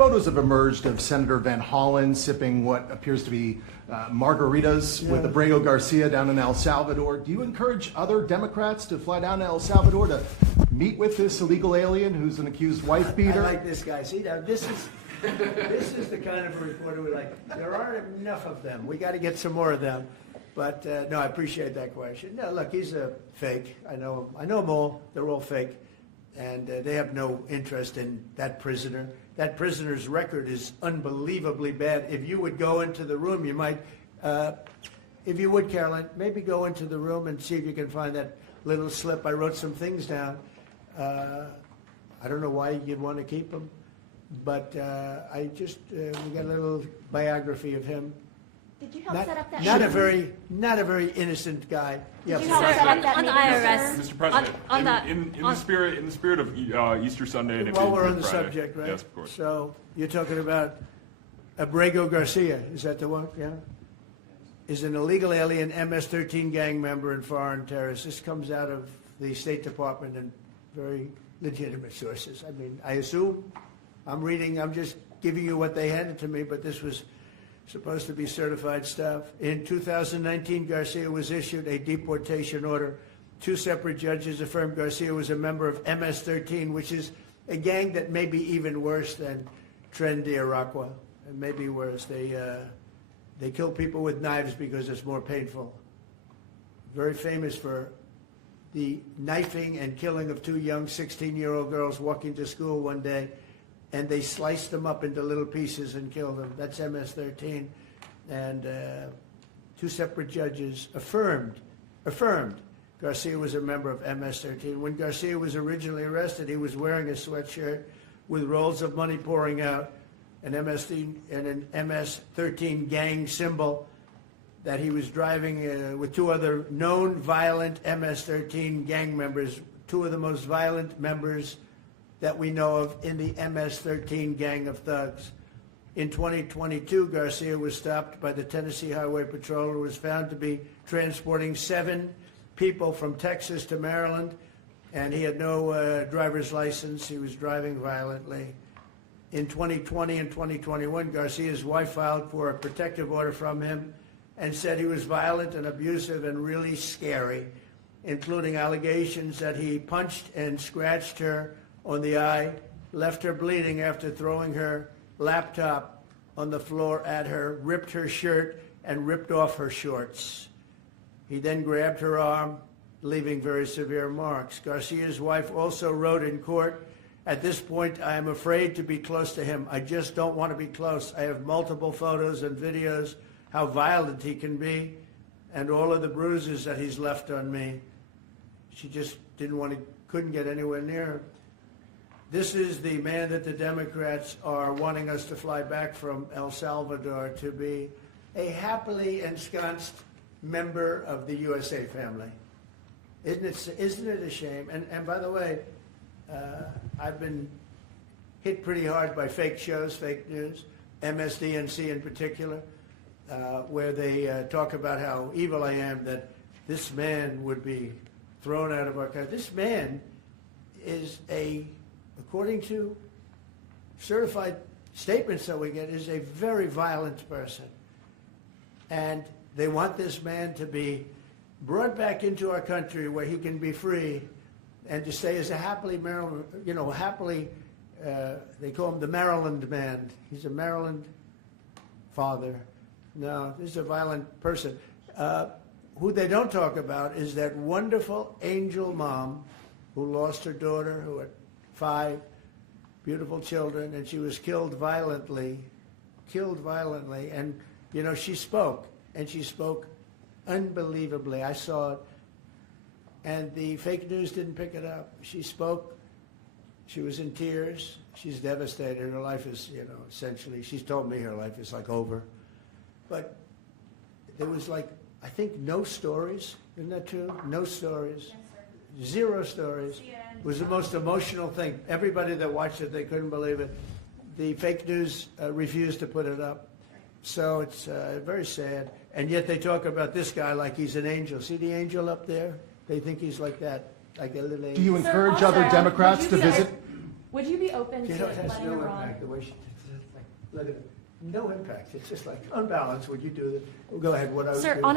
photos have emerged of Senator Van Hollen sipping what appears to be margaritas with Abrego Garcia down in El Salvador. Do you encourage other Democrats to fly down to El Salvador to meet with this illegal alien who's an accused wife beater? I like this guy. See, now this is the kind of a reporter we like. There aren't enough of them. We got to get some more of them. But no, I appreciate that question. No, look, he's a fake. I know him. I know them all. They're all fake. And they have no interest in that prisoner. That prisoner's record is unbelievably bad. If you would go into the room, you might, if you would, Caroline, maybe go into the room and see if you can find that little slip. I wrote some things down. I don't know why you'd want to keep them, but I just, we got a little biography of him. Did you help set up that? Not a very innocent guy. Did you help set up that on the meeting, IRS, sir? Mr. President, in the spirit of Easter Sunday and While we're on Good the Friday. subject, right? Yes, of course. So you're talking about Abrego Garcia, is that the one? Yeah. Is an illegal alien MS-13 gang member and foreign terrorist. This comes out of the State Department and very legitimate sources. I mean, I assume I'm just giving you what they handed to me, but this was supposed to be certified stuff. In 2019, Garcia was issued a deportation order. 2 separate judges affirmed Garcia was a member of MS-13, which is a gang that may be even worse than Tren de Aragua, and maybe worse. They kill people with knives because it's more painful. Very famous for the knifing and killing of 2 young 16-year-old girls walking to school one day, and they sliced them up into little pieces and killed them. That's MS-13. And 2 separate judges affirmed Garcia was a member of MS-13. When Garcia was originally arrested, he was wearing a sweatshirt with rolls of money pouring out, an MS-13 gang symbol that he was driving with 2 other known violent MS-13 gang members, 2 of the most violent members that we know of in the MS-13 gang of thugs. In 2022, Garcia was stopped by the Tennessee Highway Patrol and was found to be transporting 7 people from Texas to Maryland, and he had no driver's license. He was driving violently. In 2020 and 2021, Garcia's wife filed for a protective order from him and said he was violent and abusive and really scary, including allegations that he punched and scratched her on the eye, left her bleeding after throwing her laptop on the floor at her, ripped her shirt, and ripped off her shorts. He then grabbed her arm, leaving very severe marks. Garcia's wife also wrote in court, "At this point, I am afraid to be close to him. I just don't want to be close. I have multiple photos and videos how violent he can be and all of the bruises that he's left on me." She just couldn't get anywhere near him. This is the man that the Democrats are wanting us to fly back from El Salvador to be a happily ensconced member of the USA family. Isn't it a shame? And by the way, I've been hit pretty hard by fake shows, fake news, MSDNC in particular, where they talk about how evil I am, that this man would be thrown out of our country. This man is according to certified statements that we get, is a very violent person. And they want this man to be brought back into our country where he can be free and to stay as a happily Maryland, they call him the Maryland man. He's a Maryland father. No, this is a violent person. Who they don't talk about is that wonderful angel mom who lost her daughter, who had 5 beautiful children, and she was killed violently. And, she spoke, and she spoke unbelievably. I saw it, and the fake news didn't pick it up. She spoke. She was in tears. She's devastated. Her life is, essentially, she's told me her life is over. But there was I think no stories. Isn't that true? No stories. Yes, sir. 0 stories. It was the most emotional thing. Everybody that watched it, they couldn't believe it. The fake news refused to put it up. So it's very sad. And yet they talk about this guy like he's an angel. See the angel up there? They think he's like that, like a little angel. Do you encourage other Democrats to visit? Would you be open to It has letting no Iran? impact the way she let it, no impact. It's just like, on balance, would you do that? Go ahead, what I was Sir, doing. on